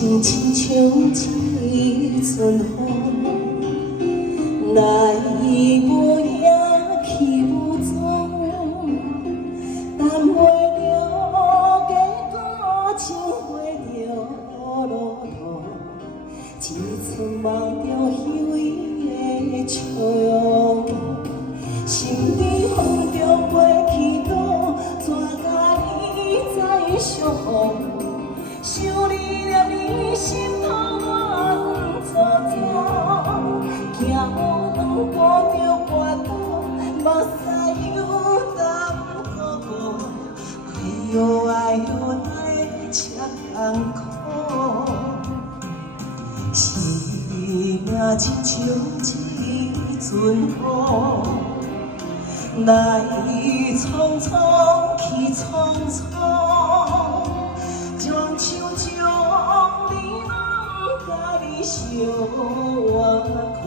情亲像一阵风，来无影去无踪，等袂着加感情花着落土，一寸梦着虚伪的笑容，心在风中飞去倒，怎甲你再相逢？想你念你心头怨楚楚，行路两步着跋倒，目屎又淡薄薄。哎呦哎呦，哪切艰苦？生命亲像一阵风，来匆匆去匆匆。将手将你拢甲你相换苦，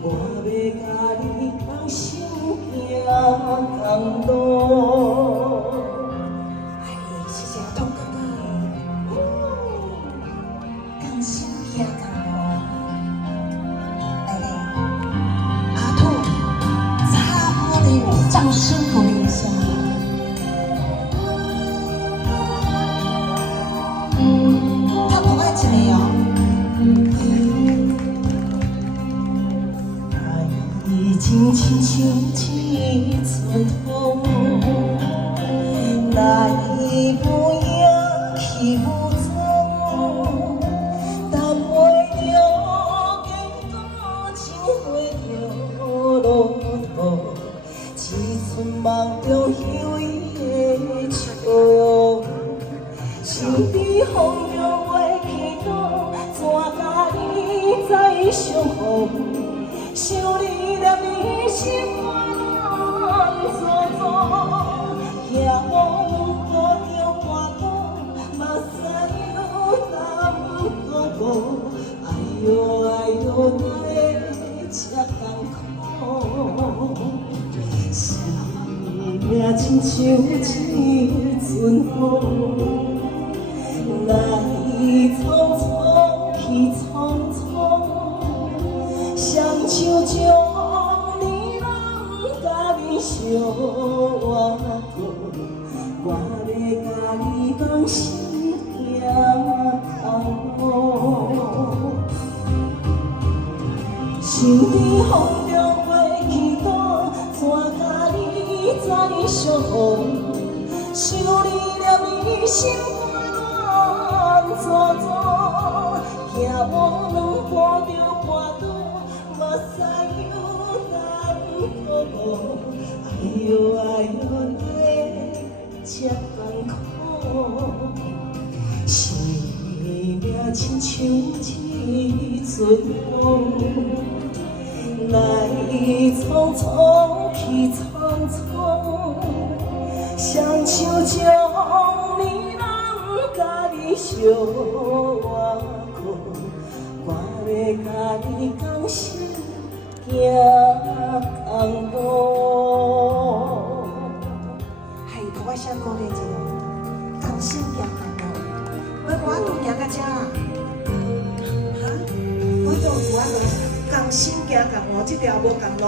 我要甲你同心行同路。哎，谢谢阿童哥哥，同心行同路。来嘞，阿童，擦玻璃，掌声鼓励一下。情亲像一阵风，来无影去无踪，等袂着加感情花着落土，一寸梦着虚伪的笑容，心在风中飞去倒，怎甲你再相逢？想你念你心肝乱糟糟，行路两步着跋倒，目屎又淡薄薄。哎呦哎呦，哪会这艰苦？生命亲像一阵风，来匆匆去匆匆。双手将你拢甲你相换过，我要甲你同心行同路。心在风中飞去倒，怎甲你再相逢？想你念你心肝乱糟糟，行路两步着跋倒。目屎又淡薄薄，哎呦哎呦，哪这艰苦？生命亲像一阵风，来匆匆去匆匆，双手将你拢甲你相换过，我要甲你同心。行同路，还给我写歌咧，一个同心行同路。我拄行到遮啦，我拄有我同心行同路，这条无同路。